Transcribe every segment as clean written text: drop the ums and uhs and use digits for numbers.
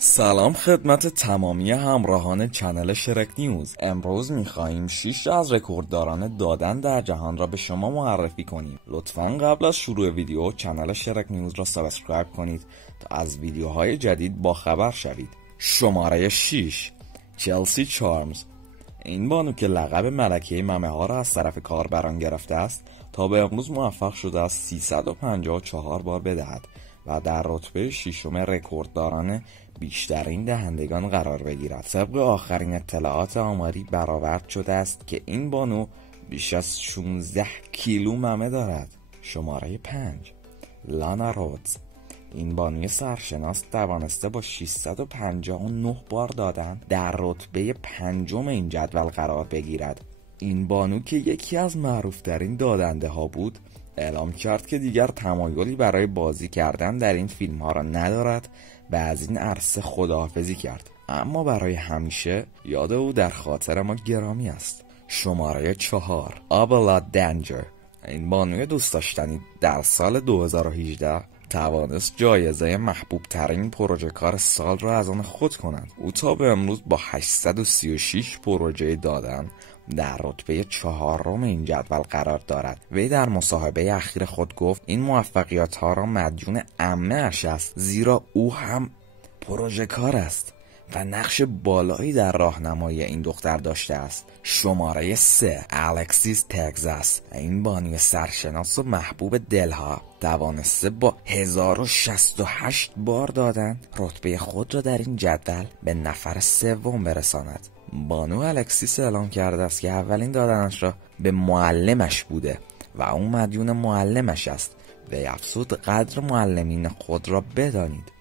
سلام خدمت تمامی همراهان چنل شرک نیوز. امروز میخواییم 6 از رکوردداران دادن در جهان را به شما معرفی کنیم. لطفاً قبل از شروع ویدیو چنل شرک نیوز را سابسکرایب کنید تا از ویدیوهای جدید با خبر شوید. شماره 6 چلسی چارمز. این بانو که لقب ملکه ممه ها را از طرف کاربران گرفته است تا به امروز موفق شده است 354 بار بدهد و در رتبه ششم رکوردداران بیشترین دهندگان قرار بگیرد. طبق آخرین اطلاعات آماری برآورد شده است که این بانو بیش از 16 کیلو ممه دارد. شماره 5 لانا رودز. این بانوی سرشناس توانسته با 659 بار دادن در رتبه پنجم این جدول قرار بگیرد. این بانو که یکی از معروفترین دادنده ها بود اعلام کرد که دیگر تمایلی برای بازی کردن در این فیلم ها را ندارد و از این عرصه خداحافظی کرد، اما برای همیشه یاد او در خاطر ما گرامی است. شماره 4 آبلا دنجر. این بانوی دوست داشتنی در سال 2018 توانست جایزه محبوب ترین پروژه کار سال را از آن خود کند. او تا به امروز با 836 پروژه دادن در رتبه 4 این جدول قرار دارد. وی در مصاحبه اخیر خود گفت این موفقیت ها را مدیون عمه اش است، زیرا او هم پروژه کار است و نقش بالایی در راهنمایی این دختر داشته است. شماره 3 الکسیس تگزاس. این بانوی سرشناس و محبوب دلها توانسته با 1068 بار دادن رتبه خود را در این جدول به نفر سوم برساند. بانو الکسیس اعلام کرده است که اولین دادنش را به معلمش بوده و اون مدیون معلمش است. وی افزود قدر معلمین خود را بدانید.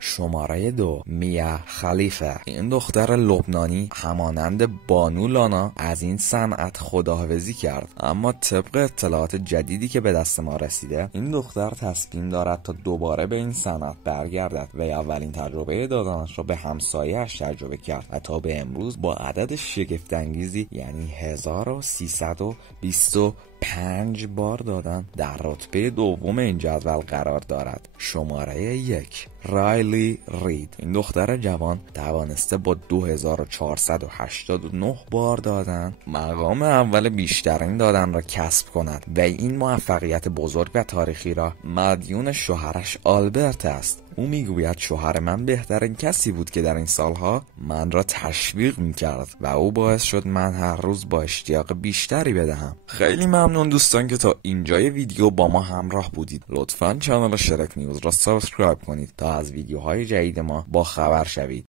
شماره 2 میا خلیفه. این دختر لبنانی همانند بانو لانا از این صنعت خداحافظی کرد، اما طبق اطلاعات جدیدی که به دست ما رسیده این دختر تصمیم دارد تا دوباره به این صنعت برگردد و اولین تجربه دادنش را به همسایه‌اش تجربه کرد و تا به امروز با عدد شگفت‌انگیزی یعنی 1325 بار دادن در رتبه دوم این جدول قرار دارد. شماره 1 رایلی رید. این دختر جوان توانسته با 2489 بار دادن مقام اول بیشترین دادن را کسب کند و این موفقیت بزرگ و تاریخی را مدیون شوهرش آلبرت است. او میگوید شوهر من بهترین کسی بود که در این سالها من را تشویق میکرد و او باعث شد من هر روز با اشتیاق بیشتری بدهم. خیلی ممنون دوستان که تا اینجای ویدیو با ما همراه بودید. لطفاً کانال شرک نیوز را سابسکرایب کنید تا از ویدیوهای جدید ما با خبر شوید.